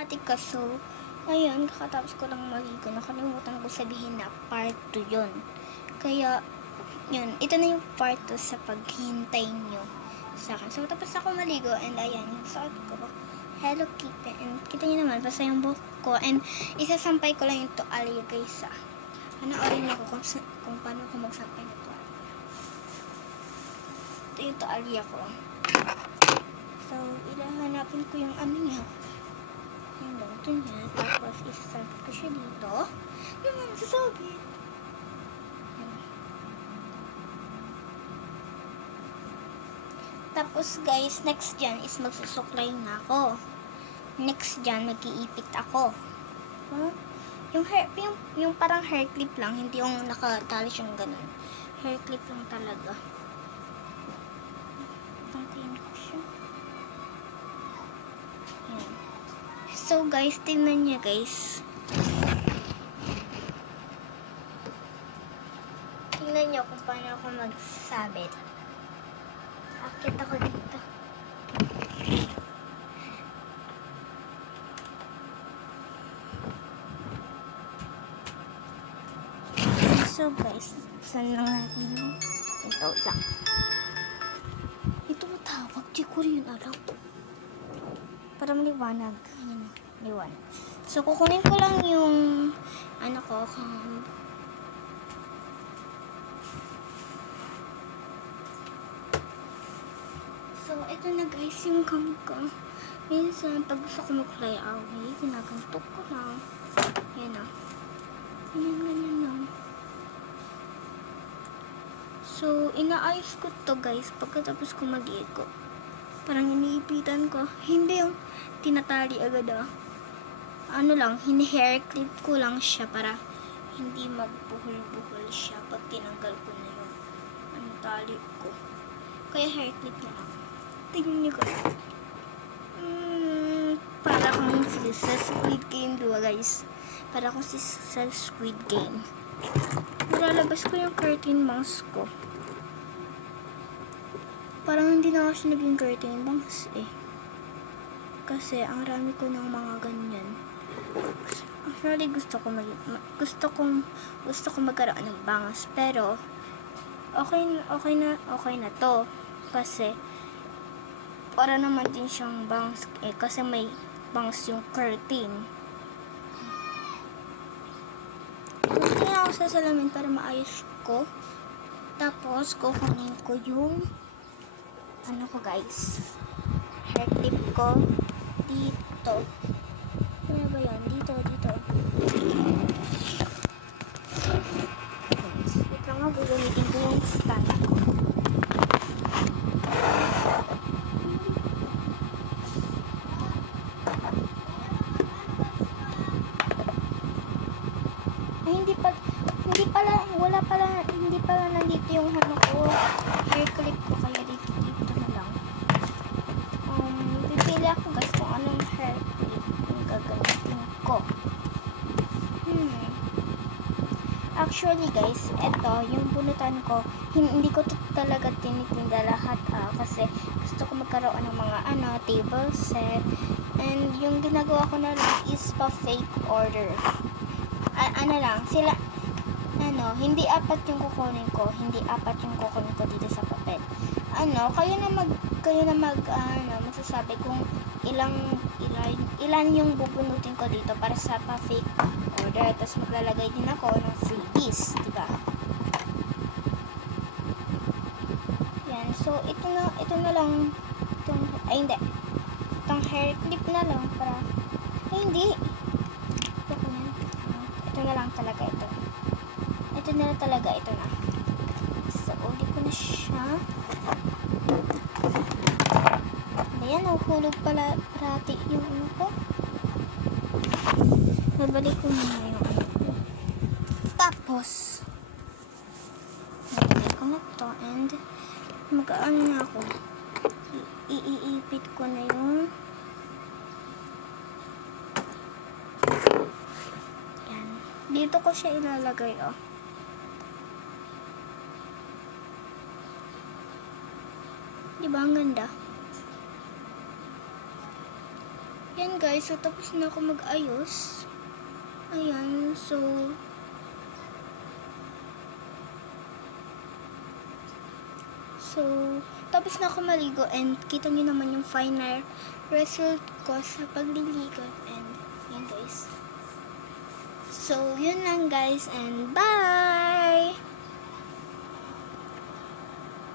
ate ko. So, ayun, kakatapos ko lang maligo. Nakalimutan ko sabihin na part 2 yun. Kaya, yun, ito na yung part 2 sa paghintay nyo sa akin. So, tapos ako maligo and ayan, yung suot ko. Hello Kitty. And kita nyo naman, basta yung buhok ko. And isasampay ko lang yung tuwalya guys. Panoorin niyo ko kung paano ko magsampay ng tuwalya. Ito yung tuwalya ko. So, ilahanapin ko yung ano niya. Yung ganito niya. Tapos, isasabit ko siya dito. Naman, sasabit. Tapos, guys, next dyan is magsusuklay na ako. Next dyan, mag-iipit ako. Huh? Yung parang hair clip lang, hindi yung nakatali siyang ganun. Hair clip lang talaga. Pangtiin ko siya. Yan. So guys, tingnan niya guys. Tingnan niyo kung paano ako magsabit. Akit ako dito. So guys, saan lang natin yung ito lang. Ito matawag, di ko rin alam. Para maliwanag. Ayan, maliwanag. So, kukunin ko lang yung ano ko, So, ito na guys, yung cam ko. Minsan, pag gusto ko mag-fly away, ginagantok ko lang. Yan na. Ganyan lang. So, inaayos ko to guys pagkatapos ko maligo. Parang iniipitan ko. Hindi yung tinatali agad Ano lang, hini-hair clip ko lang siya para hindi magbuhol-buhol siya pag tinanggal ko na yung tali ko. Kaya hair clip na lang. Tingnan niyo guys. Para akong sa Squid Game, diba guys? Para akong sa Squid Game. Nilalabas ko yung curtain bangs ko. Parang hindi na kasi naging curtain bangs Kasi ang rami ko ng mga ganyan. Actually gusto ko magkaroon ng bangs, pero okay na to kasi para naman din siyang bangs kasi may bangs yung curtain. Gusto niya ako sa salamin para maayos ko. Tapos kukunin ko yung ano ko guys, hair clip ko dito. Ano ba yan? Dito. Wait lang nga, gagamitin ko yung stand ko. Ay, hindi pala nandito yung ano ko, hair clip ko, kaya dito na lang. Pipili ako guys kung anong hair clip yung gagamitin ko. Actually guys, eto, yung bunutan ko, hindi ko talaga tinitinda lahat kasi gusto ko magkaroon ng mga table set, and yung ginagawa ko na lang is pa-fake order. Hindi apat yung kukunin ko dito sa papel. Kayo na magsasabi kung ilan yung bubunutin ko dito para sa pa-fake order. Tapos maglalagay din ako ng freebies, diba? Yan. So, ito na lang. Itong hair clip na lang para, hindi. Ito na lang talaga ito. Ito na. So, uli ko na siya. Ayan, nahuhulog pala parati yung ano ko. Babalik ko muna yung ano ko. Tapos, babalik ko na to and mag-ano na ako. Iipit ko na yung yan. Dito ko siya ilalagay Diba ang ganda? Yan guys. guys, so tapos na ako mag-ayos. Ayan, so, tapos na ako maligo and kita niyo naman yung final result ko sa pagliligo. And, yun guys. So, yun lang guys and bye!